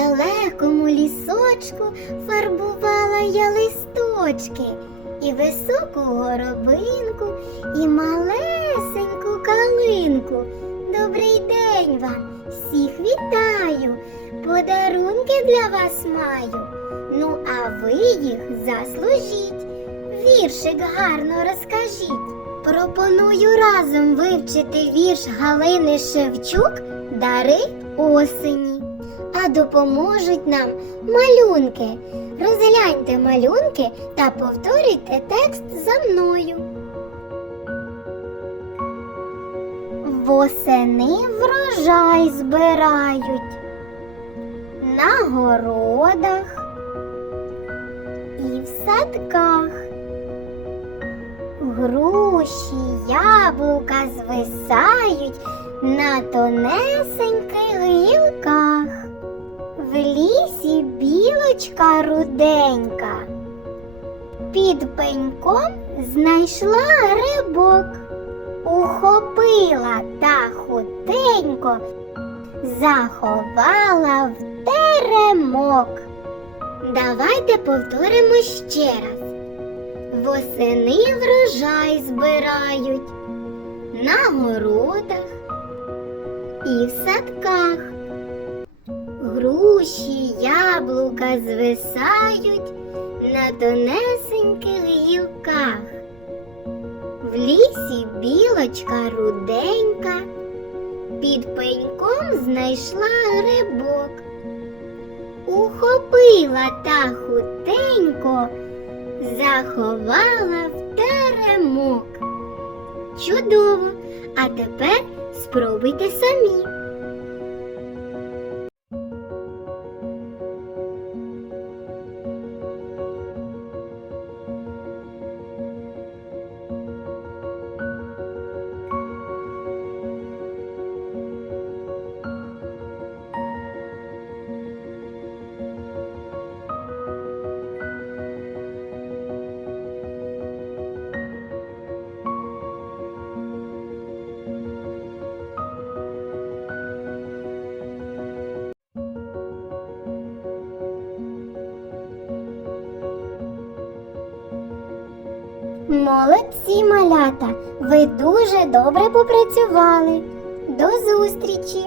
далекому лісочку фарбувала я листочки і високу горобинку, і малесеньку калинку. Добрий день вам, всіх вітаю, подарунки для вас маю. Ну, а ви їх заслужіть, віршик гарно розкажіть. Пропоную разом вивчити вірш Галини Шевчук Дари осені. А допоможуть нам малюнки. Розгляньте малюнки та повторюйте текст за мною. Восени врожай збирають на городах і в садках. Груші, яблука звисають на тонесеньких гілках. Білочка руденька. Під пеньком знайшла грибок, ухопила та хутенько, заховала в теремок. Давайте повторимо ще раз. Восени врожай збирають на городах і в садках. Груші, яблука звисають на тонесеньких гілках. В лісі білочка руденька, під пеньком знайшла грибок, ухопила та хутенько, заховала в теремок. Чудово! А тепер спробуйте самі. Молодці, малята! Ви дуже добре попрацювали. До зустрічі!